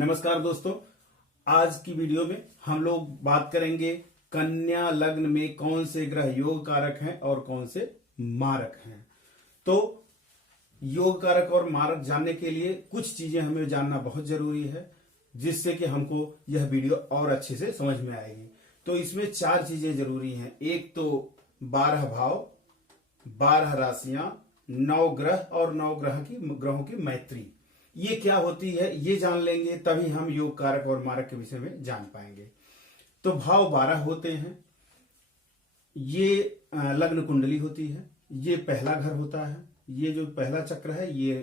नमस्कार दोस्तों, आज की वीडियो में हम लोग बात करेंगे कन्या लग्न में कौन से ग्रह योग कारक हैं और कौन से मारक हैं। तो योग कारक और मारक जानने के लिए कुछ चीजें हमें जानना बहुत जरूरी है, जिससे कि हमको यह वीडियो और अच्छे से समझ में आएगी। तो इसमें 4 चीजें जरूरी हैं। एक तो 12 भाव, 12 राशियां, 9 ग्रह और 9 ग्रहों की मैत्री। ये क्या होती है ये जान लेंगे, तभी हम योग कारक और मारक के विषय में जान पाएंगे। तो भाव 12 होते हैं, ये लग्न कुंडली होती है, ये पहला घर होता है। ये जो पहला चक्र है ये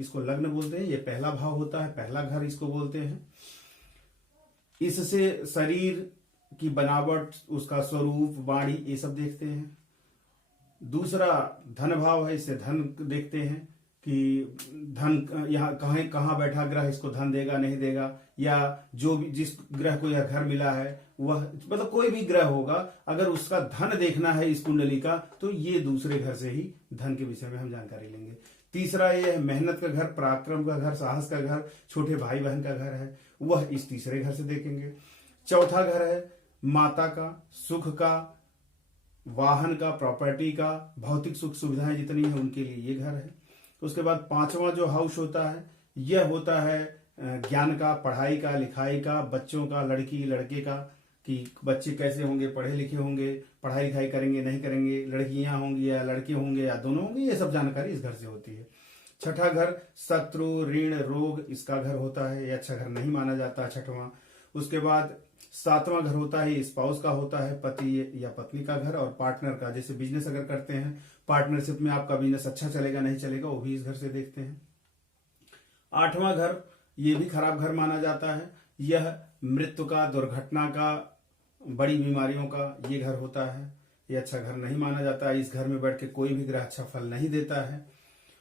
इसको लग्न बोलते हैं, ये पहला भाव होता है, पहला घर इसको बोलते हैं। इससे शरीर की बनावट, उसका स्वरूप, वाणी, ये सब देखते हैं। दूसरा धन भाव है, इससे धन देखते हैं कि धन यहाँ कहाँ बैठा ग्रह इसको धन देगा नहीं देगा, या जो भी जिस ग्रह को यह घर मिला है वह मतलब कोई भी ग्रह होगा, अगर उसका धन देखना है इस कुंडली का तो ये दूसरे घर से ही धन के विषय में हम जानकारी लेंगे। तीसरा ये है मेहनत का घर, पराक्रम का घर, साहस का घर, छोटे भाई बहन का घर है, वह इस तीसरे घर से देखेंगे। चौथा घर है माता का, सुख का, वाहन का, प्रॉपर्टी का, भौतिक सुख सुविधाएं जितनी है उनके लिए ये घर है। उसके बाद 5वां जो हाउस होता है यह होता है ज्ञान का, पढ़ाई का, लिखाई का, बच्चों का, लड़की लड़के का, कि बच्चे कैसे होंगे, पढ़े लिखे होंगे, पढ़ाई लिखाई करेंगे नहीं करेंगे, लड़कियां होंगी या लड़के होंगे या दोनों होंगे, ये सब जानकारी इस घर से होती है। छठा घर शत्रु, ऋण, रोग, इसका घर होता है, ये अच्छा घर नहीं माना जाता छठवां। उसके बाद 7वां घर होता है स्पाउस का होता है, पति या पत्नी का घर, और पार्टनर का, जैसे बिजनेस अगर करते हैं, पार्टनरशिप में आपका बिजनेस अच्छा चलेगा नहीं चलेगा वो भी इस घर से देखते हैं। 8वां घर ये भी खराब घर माना जाता है, यह मृत्यु का, दुर्घटना का, बड़ी बीमारियों का ये घर होता है, ये अच्छा घर नहीं माना जाता है। इस घर में बैठ के कोई भी ग्रह अच्छा फल नहीं देता है।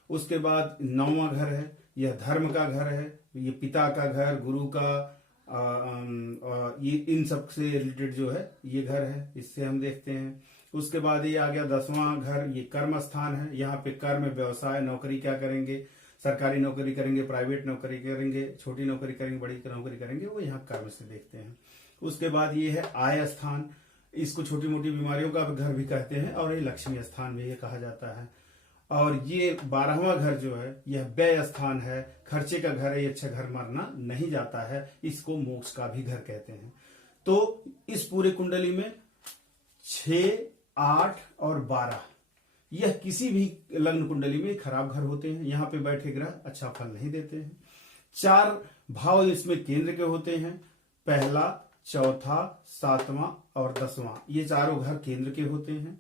उसके बाद 9वां घर है, यह धर्म का घर है, ये पिता का घर, गुरु का, ये इन सब से रिलेटेड जो है ये घर है, इससे हम देखते हैं। उसके बाद ये आ गया 10वां घर, ये कर्म स्थान है, यहाँ पे कर्म, व्यवसाय, नौकरी क्या करेंगे, सरकारी नौकरी करेंगे, प्राइवेट नौकरी करेंगे, छोटी नौकरी करेंगे, बड़ी नौकरी करेंगे, वो यहाँ कर्म से देखते हैं। उसके बाद ये है आय स्थान, इसको छोटी मोटी बीमारियों का घर भी कहते हैं, और ये लक्ष्मी स्थान भी ये कहा जाता है। और ये 12वां घर जो है यह व्यय स्थान है, खर्चे का घर है, ये अच्छा घर माना नहीं जाता है, इसको मोक्ष का भी घर कहते हैं। तो इस पूरे कुंडली में 6, 8 और 12 यह किसी भी लग्न कुंडली में खराब घर होते हैं, यहाँ पे बैठे ग्रह अच्छा फल नहीं देते हैं। 4 भाव इसमें केंद्र के होते हैं, पहला, चौथा, 7वां और 10वां, ये चारों घर केंद्र के होते हैं।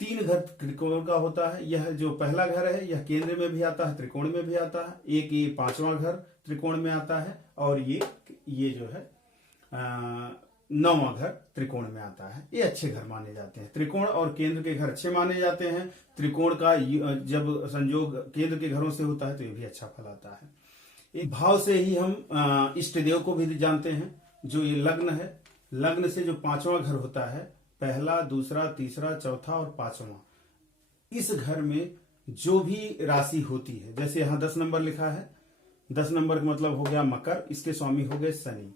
3 घर त्रिकोण का होता है, यह जो पहला घर है यह केंद्र में भी आता है, त्रिकोण में भी आता है। एक ये 5वां घर त्रिकोण में आता है, और ये जो है 9वां घर त्रिकोण में आता है। ये अच्छे घर माने जाते हैं, त्रिकोण और केंद्र के घर अच्छे माने जाते हैं। त्रिकोण का जब संयोग केंद्र के घरों से होता है तो ये भी अच्छा फल आता है। एक भाव से ही हम इष्ट देव को भी जानते हैं। जो ये लग्न है, लग्न से जो 5वां घर होता है, पहला, दूसरा, तीसरा, चौथा और 5वां, इस घर में जो भी राशि होती है, जैसे यहां 10 नंबर लिखा है, 10 नंबर का मतलब हो गया मकर, इसके स्वामी हो गए शनि,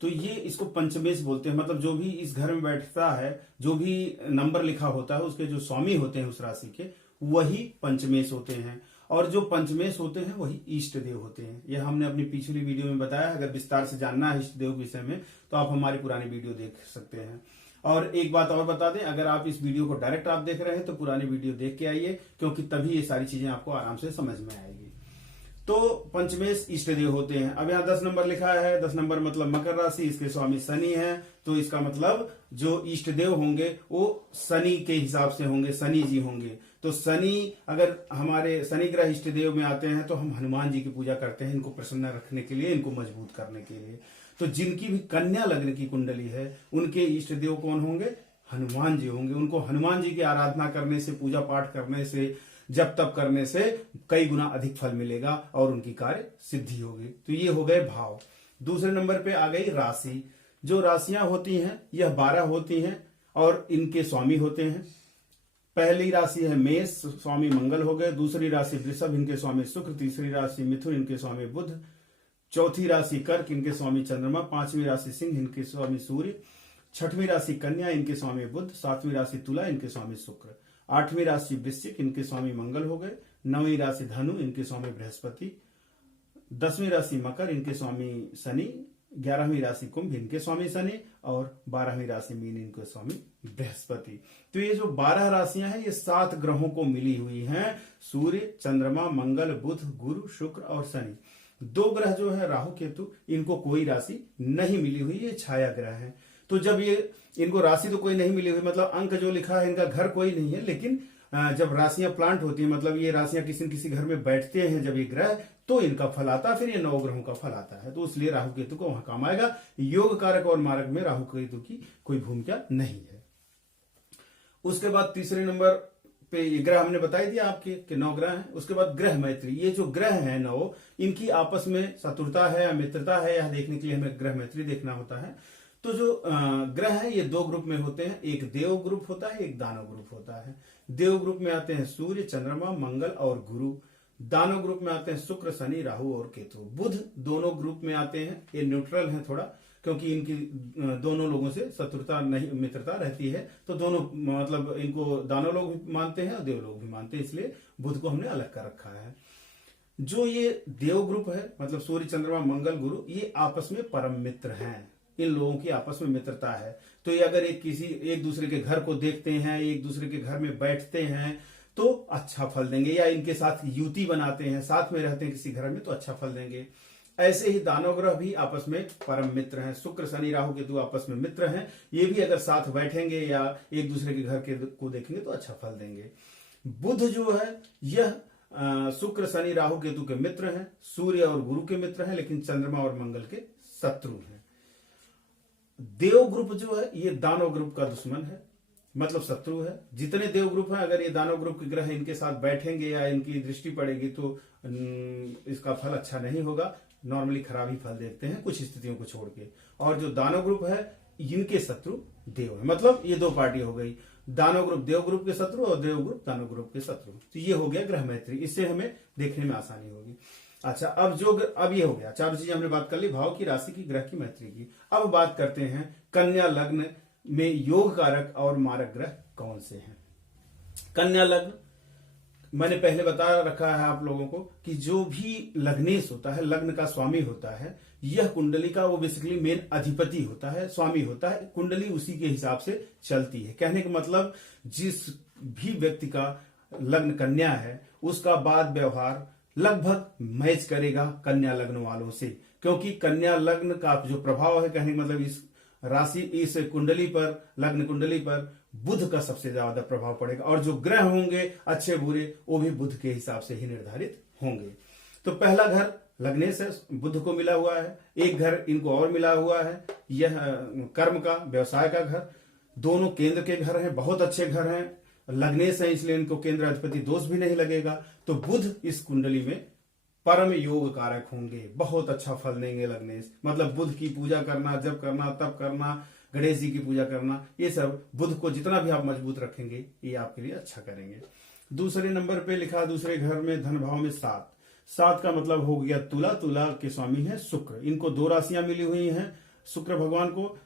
तो ये इसको पंचमेश बोलते हैं। मतलब जो भी इस घर में बैठता है, जो भी नंबर लिखा होता है, उसके जो स्वामी होते हैं उस राशि के, वही पंचमेश होते हैं, और जो पंचमेश होते हैं वही इष्ट देव होते हैं। यह हमने अपनी पिछली वीडियो में बताया है। अगर विस्तार से जानना है इष्ट देव के विषय में तो आप हमारी पुरानी वीडियो देख सकते हैं। और एक बात और बता दें, अगर आप इस वीडियो को डायरेक्ट आप देख रहे हैं तो पुरानी वीडियो देख के आइए, क्योंकि तभी ये सारी चीजें आपको आराम से समझ में आएगी। तो पंचमेश इष्ट देव होते हैं। अब यहाँ 10 नंबर लिखा है, 10 नंबर मतलब मकर राशि, इसके स्वामी शनि है, तो इसका मतलब जो इष्ट देव होंगे वो शनि के हिसाब से होंगे, शनि जी होंगे। तो शनि, अगर हमारे शनि ग्रह इष्ट देव में आते हैं तो हम हनुमान जी की पूजा करते हैं, इनको प्रसन्न रखने के लिए, इनको मजबूत करने के लिए। तो जिनकी भी कन्या लग्न की कुंडली है उनके इष्ट देव कौन होंगे? हनुमान जी होंगे। उनको हनुमान जी की आराधना करने से, पूजा पाठ करने से, जप तप करने से कई गुना अधिक फल मिलेगा और उनकी कार्य सिद्धि होगी। तो ये हो गए भाव। दूसरे नंबर पे आ गई राशि। जो राशियां होती हैं यह 12 होती हैं और इनके स्वामी होते हैं। पहली राशि है मेष, स्वामी मंगल हो गए। दूसरी राशि वृषभ, इनके स्वामी शुक्र। तीसरी राशि मिथुन, इनके स्वामी बुध। चौथी राशि कर्क, इनके स्वामी चंद्रमा। पांचवी राशि सिंह, इनके स्वामी सूर्य। छठवीं राशि कन्या, इनके स्वामी बुध। सातवीं राशि तुला, इनके स्वामी शुक्र। आठवीं राशि वृश्चिक, इनके स्वामी मंगल हो गए। नौवीं राशि धनु, इनके स्वामी बृहस्पति। 10वीं राशि मकर, इनके स्वामी शनि। 11वीं राशि कुंभ, इनके स्वामी शनि। और 12वीं राशि मीन, इनके स्वामी बृहस्पति। तो ये जो 12 राशियां हैं ये 7 ग्रहों को मिली हुई हैं, सूर्य, चंद्रमा, मंगल, बुध, गुरु, शुक्र और शनि। 2 ग्रह जो है राहु केतु, इनको कोई राशि नहीं मिली हुई, ये छाया ग्रह है। तो जब ये इनको राशि तो कोई नहीं मिली हुई, मतलब अंक जो लिखा है इनका घर कोई नहीं है, लेकिन जब राशियां प्लांट होती है, मतलब ये राशियां किसी न किसी घर में बैठते हैं जब ये ग्रह, तो इनका फल आता है, फिर ये 9 ग्रहों का फल आता है। तो इसलिए राहु केतु को वहां काम आएगा। योग कारक और मारक में राहु केतु की कोई भूमिका नहीं है। उसके बाद तीसरे नंबर पे ये ग्रह हमने बता दिया आपके कि 9 ग्रह हैं। उसके बाद ग्रह मैत्री, ये जो ग्रह हैं 9, इनकी आपस में शत्रुता है या मित्रता है, यह देखने के लिए हमें ग्रह मैत्री देखना होता है। तो जो ग्रह है ये 2 ग्रुप में होते हैं, एक देव ग्रुप होता है, एक दानव ग्रुप होता है। देव ग्रुप में आते हैं सूर्य, चंद्रमा, मंगल और गुरु। दानव ग्रुप में आते हैं शुक्र, शनि, राहु और केतु। बुध दोनों ग्रुप में आते हैं, ये न्यूट्रल है थोड़ा, क्योंकि इनकी दोनों लोगों से शत्रुता नहीं मित्रता रहती है। तो दोनों मतलब इनको दानव लोग भी मानते हैं और देव लोग भी मानते हैं, इसलिए बुध को हमने अलग कर रखा है। जो ये देव ग्रुप है, मतलब सूर्य, चंद्रमा, मंगल, गुरु, ये आपस में परम मित्र हैं। इन लोगों की आपस में मित्रता है। तो ये अगर एक दूसरे के घर को देखते हैं, एक दूसरे के घर में बैठते हैं तो अच्छा फल देंगे, या इनके साथ युति बनाते हैं, साथ में रहते हैं किसी घर में, तो अच्छा फल देंगे। ऐसे ही दानव ग्रह भी आपस में परम मित्र हैं। शुक्र, शनि, राहु, केतु आपस में मित्र हैं। ये भी अगर साथ बैठेंगे या एक दूसरे के घर को देखेंगे तो अच्छा फल देंगे। बुध जो है यह शुक्र, शनि, राहु, केतु के मित्र हैं, सूर्य और गुरु के मित्र हैं, लेकिन चंद्रमा और मंगल के शत्रु हैं। देव ग्रुप जो है ये दानव ग्रुप का दुश्मन है, मतलब शत्रु है। जितने देव ग्रुप हैं, अगर ये दानव ग्रुप के ग्रह इनके साथ बैठेंगे या इनकी दृष्टि पड़ेगी तो इसका फल अच्छा नहीं होगा। नॉर्मली खराब ही फल देखते हैं कुछ स्थितियों को छोड़ के। और जो दानव ग्रुप है इनके शत्रु देव है, मतलब ये 2 पार्टी हो गई, दानव ग्रुप देव ग्रुप के शत्रु और देव ग्रुप दानव ग्रुप के शत्रु। तो ये हो गया ग्रह मैत्री, इससे हमें देखने में आसानी होगी। अच्छा, अब ये हो गया 4 चीजें हमने बात कर ली, भाव की, राशि की, ग्रह की, मैत्री की। अब बात करते हैं कन्या लग्न में योग कारक और मारक ग्रह कौन से हैं। कन्या लग्न मैंने पहले बता रखा है आप लोगों को कि जो भी लग्नेश होता है, लग्न का स्वामी होता है, यह कुंडली का वो बेसिकली मेन अधिपति होता है, स्वामी होता है। कुंडली उसी के हिसाब से चलती है। कहने का मतलब जिस भी व्यक्ति का लग्न कन्या है उसका बाद व्यवहार लगभग मैच करेगा कन्या लग्न वालों से, क्योंकि कन्या लग्न का जो प्रभाव है, कहने का मतलब इस राशि, इस कुंडली पर, लग्न कुंडली पर बुध का सबसे ज्यादा प्रभाव पड़ेगा। और जो ग्रह होंगे अच्छे बुरे वो भी बुध के हिसाब से ही निर्धारित होंगे। तो पहला घर लग्नेश है, बुध को मिला हुआ है। एक घर इनको और मिला हुआ है, यह कर्म का, व्यवसाय का घर। दोनों केंद्र के घर हैं, बहुत अच्छे घर हैं, लग्नेश है इसलिए इनको केंद्र अधिपति दोष भी नहीं लगेगा। तो बुध इस कुंडली में परम योग कारक होंगे, बहुत अच्छा फल देंगे लग्नेश। मतलब बुध की पूजा करना, जब करना तब करना, गणेश जी की पूजा करना, ये सब बुध को जितना भी आप मजबूत रखेंगे ये आपके लिए अच्छा करेंगे। दूसरे नंबर पे लिखा दूसरे घर में धन भाव में 7 का मतलब हो गया तुला। तुला के स्वामी है शुक्र। इनको 2 राशियां मिली हुई हैं शुक्र भगवान को,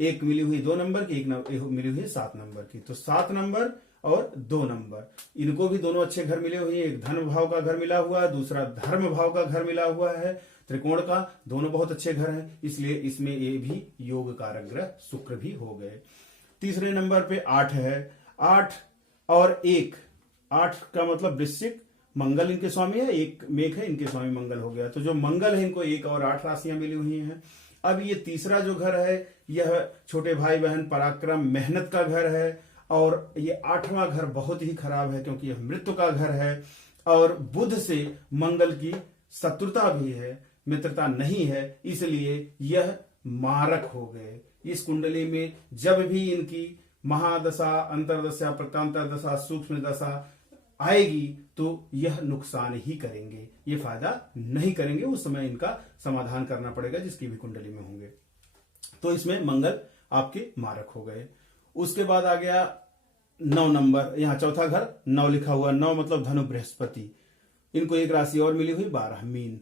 एक मिली हुई 2 नंबर की, एक मिली हुई 7 नंबर की। तो 7 नंबर और 2 नंबर, इनको भी दोनों अच्छे घर मिले हुए हैं। एक धन भाव का घर मिला हुआ है, दूसरा धर्म भाव का घर मिला हुआ है, त्रिकोण का। दोनों बहुत अच्छे घर हैं, इसलिए इसमें ये भी योग कारक ग्रह शुक्र भी हो गए। तीसरे नंबर पे 8 है। 8 और 1, 8 का मतलब वृश्चिक, मंगल इनके स्वामी है, एक मेघ है, इनके स्वामी मंगल हो गया। तो जो मंगल है इनको 1 और 8 राशियां मिली हुई हैं। अब ये तीसरा जो घर है यह छोटे भाई बहन, पराक्रम, मेहनत का घर है। और ये 8वां घर बहुत ही खराब है क्योंकि यह मृत्यु का घर है और बुध से मंगल की शत्रुता भी है, मित्रता नहीं है, इसलिए यह मारक हो गए। इस कुंडली में जब भी इनकी महादशा, अंतरदशा, प्रतांतर दशा, सूक्ष्म दशा आएगी तो यह नुकसान ही करेंगे, ये फायदा नहीं करेंगे। उस समय इनका समाधान करना पड़ेगा जिसकी भी कुंडली में होंगे। तो इसमें मंगल आपके मारक हो गए। उसके बाद आ गया 9 नंबर, यहां चौथा घर 9 लिखा हुआ। 9 मतलब धनु बृहस्पति। इनको एक राशि और मिली हुई 12 मीन।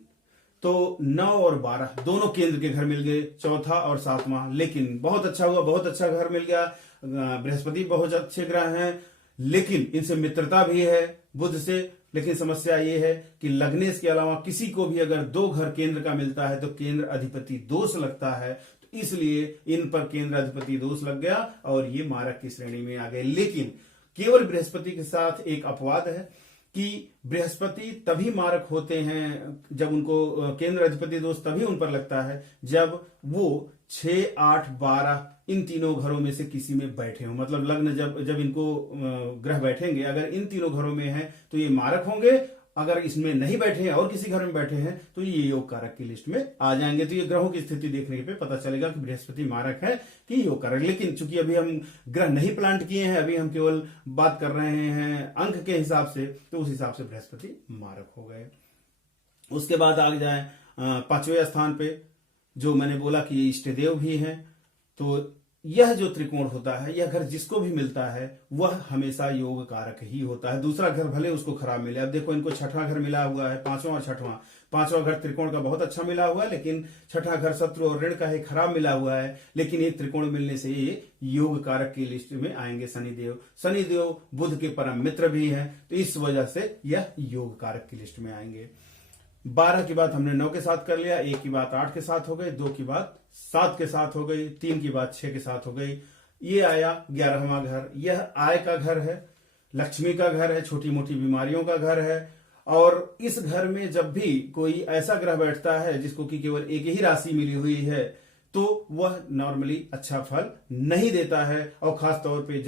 तो 9 और 12 दोनों केंद्र के घर मिल गए, चौथा और 7वां। लेकिन बहुत अच्छा हुआ, बहुत अच्छा घर मिल गया। बृहस्पति बहुत अच्छे ग्रह हैं, लेकिन इनसे मित्रता भी है बुध से। लेकिन समस्या ये है कि लग्नेश के अलावा किसी को भी अगर 2 घर केंद्र का मिलता है तो केंद्र अधिपति दोष लगता है, तो इसलिए इन पर केंद्र अधिपति दोष लग गया और ये मारक की श्रेणी में आ गए। लेकिन केवल बृहस्पति के साथ एक अपवाद है कि बृहस्पति तभी मारक होते हैं जब उनको केंद्र अधिपति दोष तभी उन पर लगता है जब वो 6, 8, 12 इन तीनों घरों में से किसी में बैठे हो। मतलब लग्न जब इनको ग्रह बैठेंगे, अगर इन तीनों घरों में हैं तो ये मारक होंगे, अगर इसमें नहीं बैठे हैं और किसी घर में बैठे हैं तो ये योग कारक की लिस्ट में आ जाएंगे। तो ये ग्रहों की स्थिति देखने पे पता चलेगा कि बृहस्पति मारक है कि योग कारक। लेकिन चूंकि अभी हम ग्रह नहीं प्लांट किए हैं, अभी हम केवल बात कर रहे हैं अंक के हिसाब से, तो उस हिसाब से बृहस्पति मारक हो गए। उसके बाद आगे जाए 5वें स्थान पे, जो मैंने बोला कि ये इष्ट देव भी हैं। तो यह जो त्रिकोण होता है, यह घर जिसको भी मिलता है वह हमेशा योग कारक ही होता है। दूसरा घर भले उसको खराब मिले, अब देखो इनको 6वां घर मिला हुआ है, 5वां और 6वां। 5वां घर त्रिकोण का बहुत अच्छा मिला हुआ है, लेकिन 6वां घर शत्रु और ऋण का है, खराब मिला हुआ है। लेकिन ये त्रिकोण मिलने से ये योग कारक की लिस्ट में आएंगे शनिदेव। शनिदेव बुध के परम मित्र भी है, तो इस वजह से यह योग कारक की लिस्ट में आएंगे। 12 की बात हमने 9 के साथ कर लिया, 1 की बात 8 के साथ हो गई, 2 की बात 7 के साथ हो गई, 3 की बात 6 के साथ हो गई। ये आया 11वां घर। यह आय का घर है, लक्ष्मी का घर है, छोटी मोटी बीमारियों का घर है। और इस घर में जब भी कोई ऐसा ग्रह बैठता है जिसको कि केवल एक ही राशि मिली हुई है, तो वह नॉर्मली अच्छा फल नहीं देता है, और खास तौर पे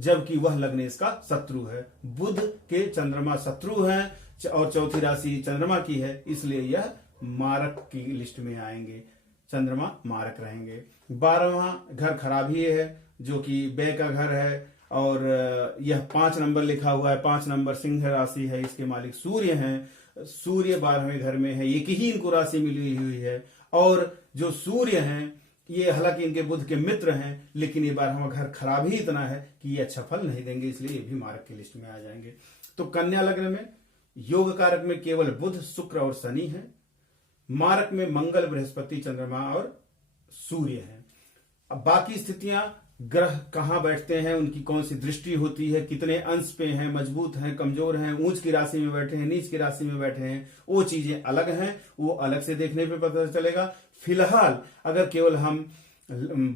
जबकि वह लग्नेश का शत्रु है। बुध के चंद्रमा शत्रु हैं और चौथी राशि चंद्रमा की है, इसलिए यह मारक की लिस्ट में आएंगे, चंद्रमा मारक रहेंगे। 12वां घर खराब ही है, जो कि व्यय का घर है, और यह 5 नंबर लिखा हुआ है। 5 नंबर सिंह राशि है, इसके मालिक सूर्य हैं। सूर्य 12वें घर में है, एक ही इनको राशि मिली हुई है। और जो सूर्य हैं ये हालांकि इनके बुध के मित्र हैं, लेकिन ये 12वां घर खराब ही इतना है कि ये अच्छा फल नहीं देंगे, इसलिए ये भी मारक की लिस्ट में आ जाएंगे। तो कन्या लग्न में योग कारक में केवल बुध, शुक्र और शनि है। मारक में मंगल, बृहस्पति, चंद्रमा और सूर्य है। अब बाकी स्थितियां, ग्रह कहां बैठते हैं, उनकी कौन सी दृष्टि होती है, कितने अंश पे हैं, मजबूत हैं, कमजोर हैं, ऊंच की राशि में बैठे हैं, नीच की राशि में बैठे हैं, वो चीजें अलग हैं, वो अलग से देखने पे पता चलेगा। फिलहाल अगर केवल हम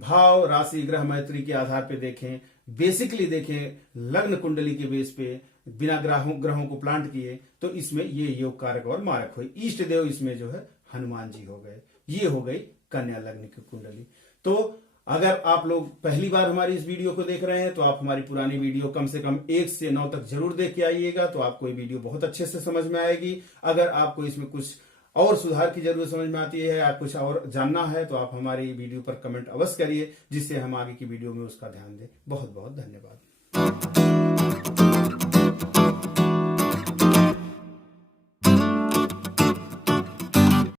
भाव, राशि, ग्रह मैत्री के आधार पे देखें, बेसिकली देखें, लग्न कुंडली के बेस पे बिना ग्रहों को प्लांट किए, तो इसमें ये योग कारक और मारक हुए। इष्ट देव इसमें जो है हनुमान जी हो गए। ये हो गई कन्या लग्न की कुंडली। तो अगर आप लोग पहली बार हमारी इस वीडियो को देख रहे हैं तो आप हमारी पुरानी वीडियो कम से कम 1 से 9 तक जरूर देख के आइएगा, तो आपको ये वीडियो बहुत अच्छे से समझ में आएगी। अगर आपको इसमें कुछ और सुधार की जरूरत समझ में आती है या कुछ और जानना है तो आप हमारी वीडियो पर कमेंट अवश्य करिए, जिससे हम आगे की वीडियो में उसका ध्यान दें। बहुत बहुत धन्यवाद।